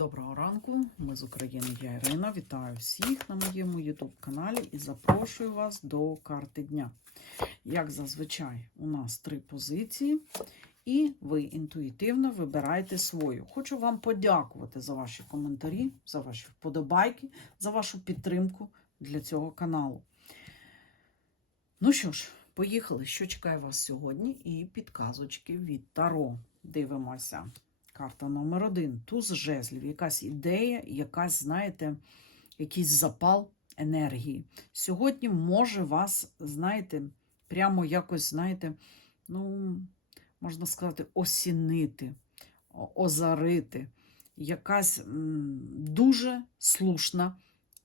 Доброго ранку, ми з України, я Ірина. Вітаю всіх на моєму YouTube каналі і запрошую вас до карти дня. Як зазвичай, у нас три позиції, і ви інтуїтивно вибираєте свою. Хочу вам подякувати за ваші коментарі, за ваші вподобайки, за вашу підтримку для цього каналу. Ну що ж, поїхали. Що чекає вас сьогодні? І підказочки від Таро. Дивимося. Карта номер один. Туз жезлів. Якась ідея, якась, знаєте, якийсь запал енергії. Сьогодні може вас, знаєте, прямо якось, знаєте, ну, можна сказати, осінити, озарити. Якась дуже слушна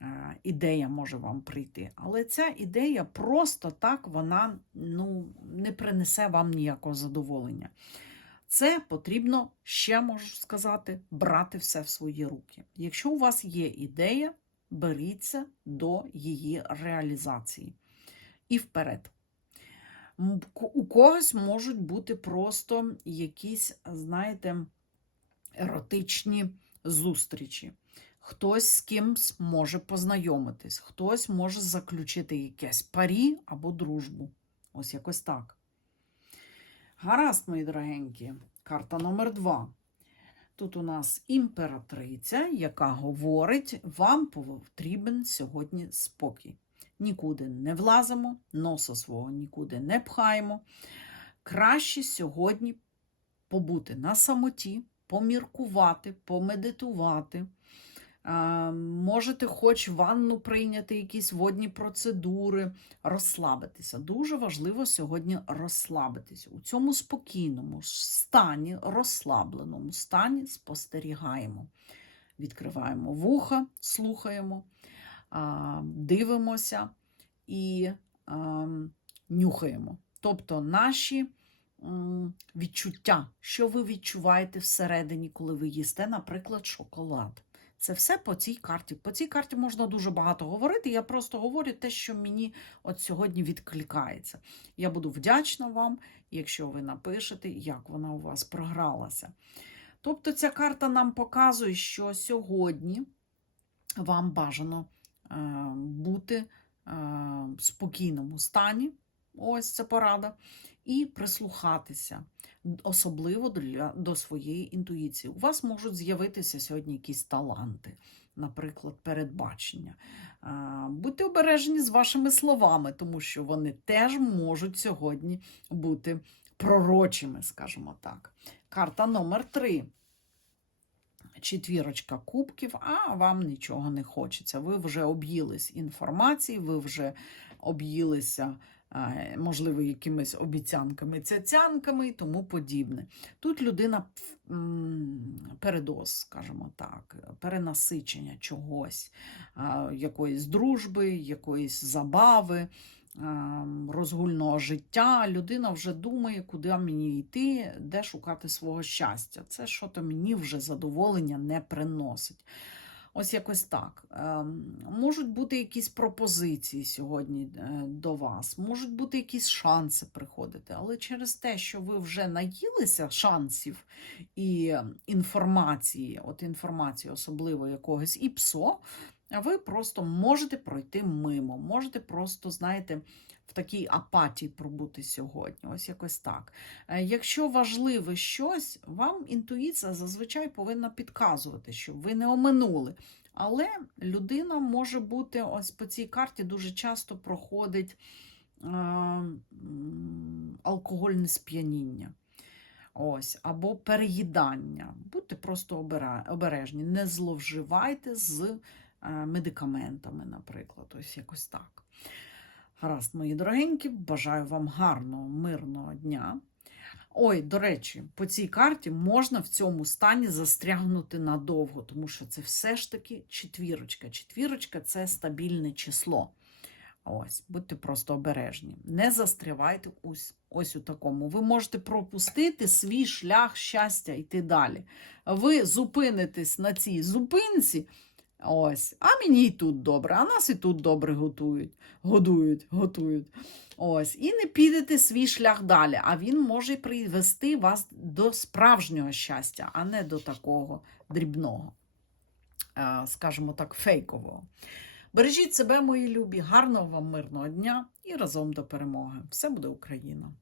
е, ідея може вам прийти. Але ця ідея просто так вона ну, не принесе вам ніякого задоволення. Це потрібно ще можу сказати, брати все в свої руки. Якщо у вас є ідея, беріться до її реалізації. І вперед. У когось можуть бути просто якісь, знаєте, еротичні зустрічі. Хтось з кимсь може познайомитись, хтось може заключити якесь парі або дружбу. Ось якось так. Гаразд, мої дорогенькі, карта номер два. Тут у нас імператриця, яка говорить, вам потрібен сьогодні спокій. Нікуди не влазимо, носа свого нікуди не пхаємо. Краще сьогодні побути на самоті, поміркувати, помедитувати. А, Можете хоч ванну прийняти, якісь водні процедури, розслабитися. Дуже важливо сьогодні розслабитися. У цьому спокійному стані, розслабленому стані спостерігаємо. Відкриваємо вуха, слухаємо, дивимося і нюхаємо. Тобто наші відчуття, що ви відчуваєте всередині, коли ви їсте, наприклад, шоколад. Це все по цій карті. По цій карті можна дуже багато говорити. Я просто говорю те, що мені от сьогодні відкликається. Я буду вдячна вам, якщо ви напишете, як вона у вас програлася. Тобто ця карта нам показує, що сьогодні вам бажано е, бути е, в спокійному стані. Ось це порада. І прислухатися, особливо для, до своєї інтуїції. У вас можуть з'явитися сьогодні якісь таланти, наприклад, передбачення. Будьте обережні з вашими словами, тому що вони теж можуть сьогодні бути пророчими, скажімо так. Карта номер три. Четвірочка кубків, а вам нічого не хочеться. Ви вже об'їлись інформації, ви вже об'їлися, можливо, якимись обіцянками, цяцянками і тому подібне. Тут людина передоз, скажімо так, перенасичення чогось, якоїсь дружби, якоїсь забави. Розгульного життя, людина вже думає, куди мені йти, де шукати свого щастя. Це що то мені вже задоволення не приносить. Ось якось так. Ем, Можуть бути якісь пропозиції сьогодні е, до вас, можуть бути якісь шанси приходити, але через те, що ви вже наїлися шансів і інформації, от інформації, особливо якогось ІПСО, ви просто можете пройти мимо, можете просто, знаєте, в такій апатії пробути сьогодні. Ось якось так. Е, Якщо важливе щось, вам інтуїція зазвичай повинна підказувати, щоб ви не оминули. Але людина може бути ось по цій карті дуже часто проходить е, алкогольне сп'яніння. Ось, або переїдання. Будьте просто обережні, не зловживайте з медикаментами, наприклад. Ось якось так. Гаразд, мої дорогенькі, бажаю вам гарного, мирного дня. Ой, до речі, по цій карті можна в цьому стані застрягнути надовго, тому що це все ж таки четвірочка. Четвірочка це стабільне число. Ось, будьте просто обережні. Не застрявайте ось, ось у такому. Ви можете пропустити свій шлях щастя йти далі. Ви зупинитесь на цій зупинці. Ось, а мені і тут добре, а нас і тут добре готують, годують, готують. Ось, і не підете свій шлях далі, а він може привести вас до справжнього щастя, а не до такого дрібного. е, скажімо так, фейкового. Бережіть себе, мої любі, гарного вам мирного дня і разом до перемоги. Все буде Україна!